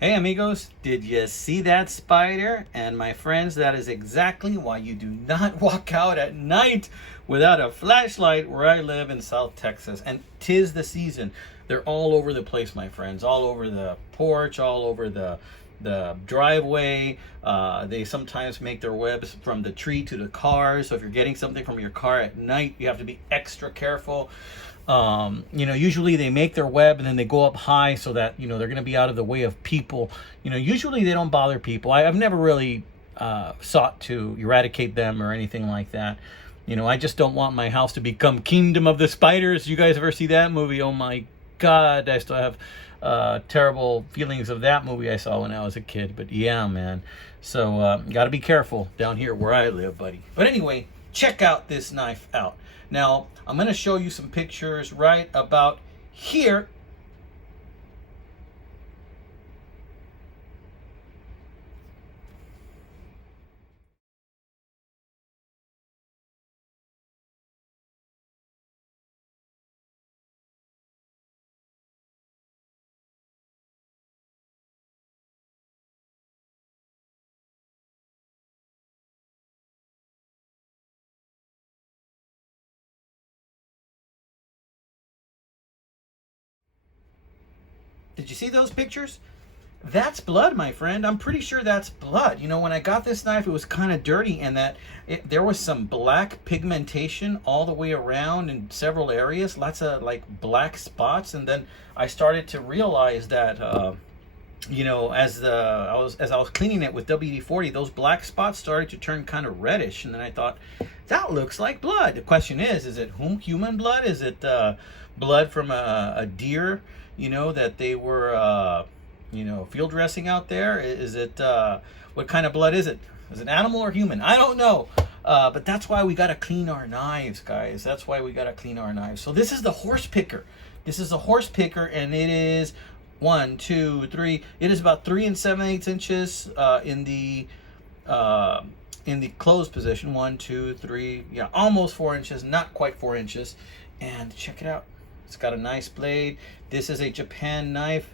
Hey amigos, did you see that spider? And my friends, that is exactly why you do not walk out at night without a flashlight where I live in South Texas. And 'tis the season. They're all over the place, my friends. All over the porch, all over the driveway. They sometimes make their webs from the tree to the car. So if you're getting something from your car at night, you have to be extra careful. Usually they make their web and then they go up high so that, they're going to be out of the way of people. Usually they don't bother people. I've never really sought to eradicate them or anything like that. I just don't want my house to become Kingdom of the Spiders. You guys ever see that movie? Oh my God, I still have terrible feelings of that movie I saw when I was a kid. But yeah, man. So got to be careful down here where I live, buddy. But anyway, check out this knife out. Now, I'm going to show you some pictures right about here. Did you see those pictures? That's blood, my friend. I'm pretty sure that's blood. When I got this knife, it was kind of dirty and there was some black pigmentation all the way around in several areas, lots of like black spots. And then I started to realize that, as I was cleaning it with WD-40, those black spots started to turn kind of reddish. And then I thought, that looks like blood. The question is it human blood? Is it blood from a deer, that they were field dressing out there? Is it what kind of blood is it? Is it animal or human? I don't know. But that's why we got to clean our knives, guys. That's why we got to clean our knives. So this is the horse picker. This is a horse picker, and it is 1, 2, 3. It is about 3 7/8 inches in the closed position. 1, 2, 3. Yeah, almost 4 inches. Not quite 4 inches. And check it out. It's got a nice blade. This is a Japan knife.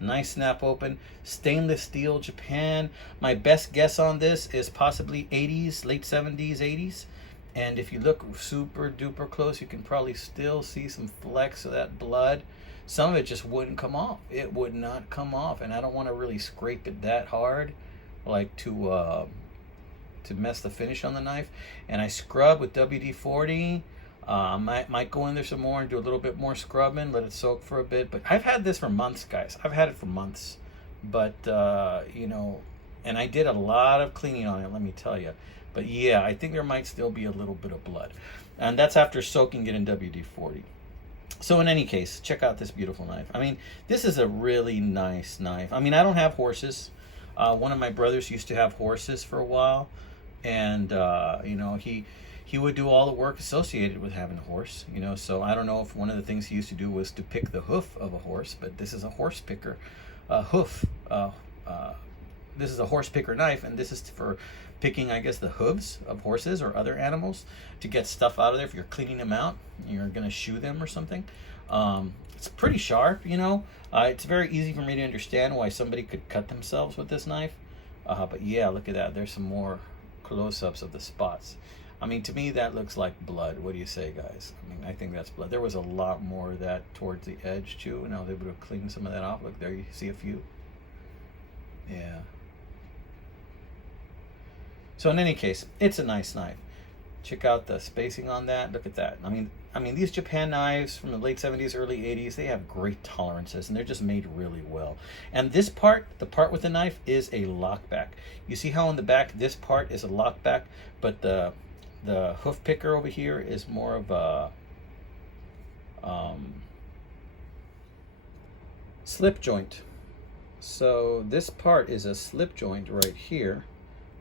Nice snap open, stainless steel, Japan. My best guess on this is possibly 80s, late 70s, 80s. And if you look super duper close, you can probably still see some flecks of that blood. Some of it just wouldn't come off. It would not come off, and I don't want to really scrape it that hard, like to mess the finish on the knife. And I scrub with WD-40. Might go in there some more and do a little bit more scrubbing, let it soak for a bit. But I've had this for months, guys. I've had it for months. But, and I did a lot of cleaning on it, let me tell you. But yeah, I think there might still be a little bit of blood. And that's after soaking it in WD-40. So in any case, check out this beautiful knife. I mean, this is a really nice knife. I mean, I don't have horses. One of my brothers used to have horses for a while. And, he would do all the work associated with having a horse, so I don't know if one of the things he used to do was to pick the hoof of a horse, but this is a horse picker hoof. This is a horse picker knife, and this is for picking, I guess, the hooves of horses or other animals to get stuff out of there. If you're cleaning them out, you're going to shoe them or something. It's pretty sharp, it's very easy for me to understand why somebody could cut themselves with this knife. But yeah, look at that. There's some more close-ups of the spots. I mean, to me, that looks like blood. What do you say, guys? I mean, I think that's blood. There was a lot more of that towards the edge, too, and I was able to clean some of that off. Look, there you see a few. Yeah. So in any case, it's a nice knife. Check out the spacing on that. Look at that. I mean, these Japan knives from the late 70s, early 80s, they have great tolerances, and they're just made really well. And this part, the part with the knife, is a lockback. You see how on the back, this part is a lockback, but the hoof picker over here is more of a slip joint. So this part is a slip joint right here.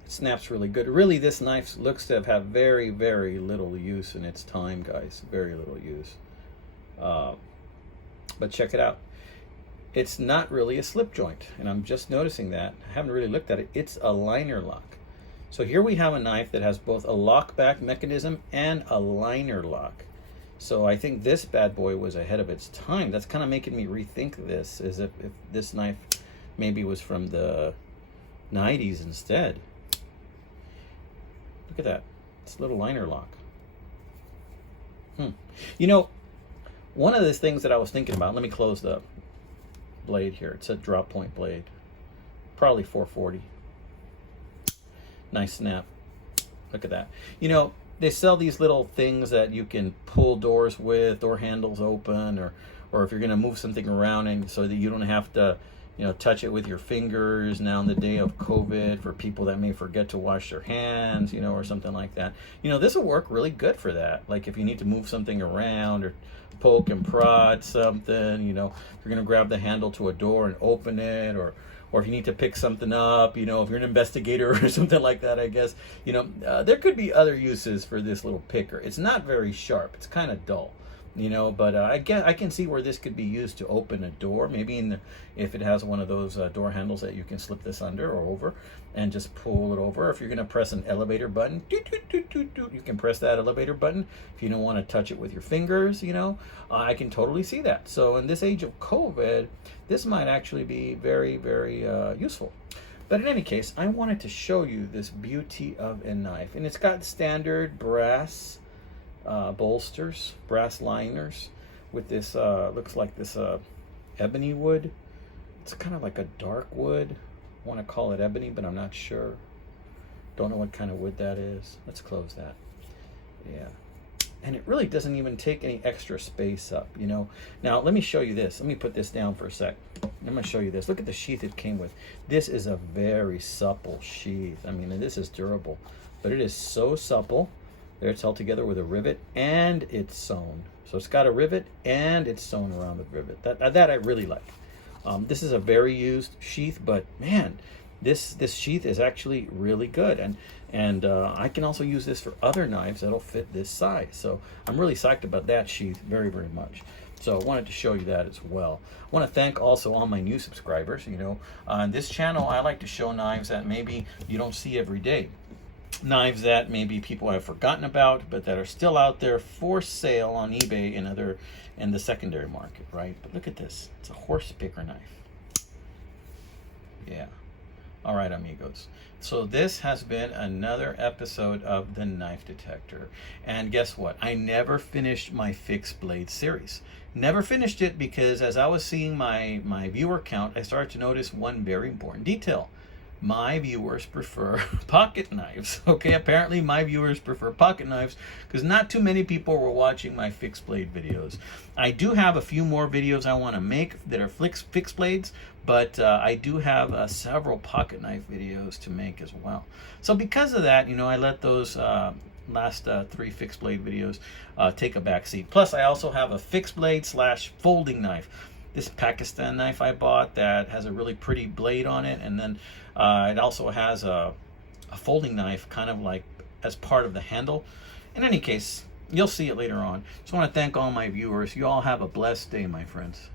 It snaps really good. Really, this knife looks to have had very, very little use in its time, guys. Very little use. But check it out. It's not really a slip joint, and I'm just noticing that. I haven't really looked at it. It's a liner lock. So here we have a knife that has both a lockback mechanism and a liner lock. So I think this bad boy was ahead of its time. That's kind of making me rethink this, as if this knife maybe it was from the 90s instead. Look at that. It's a little liner lock. You know, one of the things that I was thinking about, let me close the blade here. It's a drop point blade. Probably 440. Nice snap. Look at that. You know, they sell these little things that you can pull doors with, door handles open, or if you're going to move something around and so that you don't have to, you know, touch it with your fingers now in the day of COVID for people that may forget to wash their hands, you know, or something like that. You know, this will work really good for that. Like if you need to move something around or poke and prod something, you know, if you're going to grab the handle to a door and open it, or if you need to pick something up, you know, if you're an investigator or something like that, I guess, you know, there could be other uses for this little picker. It's not very sharp. It's kind of dull, you know, but I guess I can see where this could be used to open a door. Maybe if it has one of those door handles that you can slip this under or over and just pull it over. If you're going to press an elevator button, you can press that elevator button. If you don't want to touch it with your fingers, you know, I can totally see that. So in this age of COVID, this might actually be very, very useful. But in any case, I wanted to show you this beauty of a knife. And it's got standard brass bolsters, brass liners with this, looks like this ebony wood. It's kind of like a dark wood. I want to call it ebony, but I'm not sure. Don't know what kind of wood that is. Let's close that. Yeah. And it really doesn't even take any extra space up, you know. Now, let me show you this. Let me put this down for a sec. I'm going to show you this. Look at the sheath it came with. This is a very supple sheath. I mean, this is durable, but it is so supple. There, it's held together with a rivet, and it's sewn. So it's got a rivet, and it's sewn around the rivet. That I really like. This is a very used sheath, but man, this sheath is actually really good, and I can also use this for other knives that'll fit this size. So I'm really psyched about that sheath very, very much. So I wanted to show you that as well. I want to thank also all my new subscribers. You know, on this channel, I like to show knives that maybe you don't see every day. Knives that maybe people have forgotten about, but that are still out there for sale on eBay and in the secondary market, right? But look at this. It's a horse picker knife. Yeah. All right, amigos. So this has been another episode of The Knife Detector. And guess what? I never finished my fixed blade series. Never finished it because as I was seeing my viewer count, I started to notice one very important detail. My viewers prefer pocket knives. Okay, apparently my viewers prefer pocket knives because not too many people were watching my fixed blade videos. I do have a few more videos I want to make that are fixed blades, but I do have several pocket knife videos to make as well. So because of that, you know, I let those last 3 fixed blade videos take a back seat. Plus, I also have a fixed blade / folding knife. This Pakistan knife I bought that has a really pretty blade on it, and then it also has a folding knife kind of like as part of the handle. In any case, you'll see it later on. Just want to thank all my viewers. You all have a blessed day, my friends.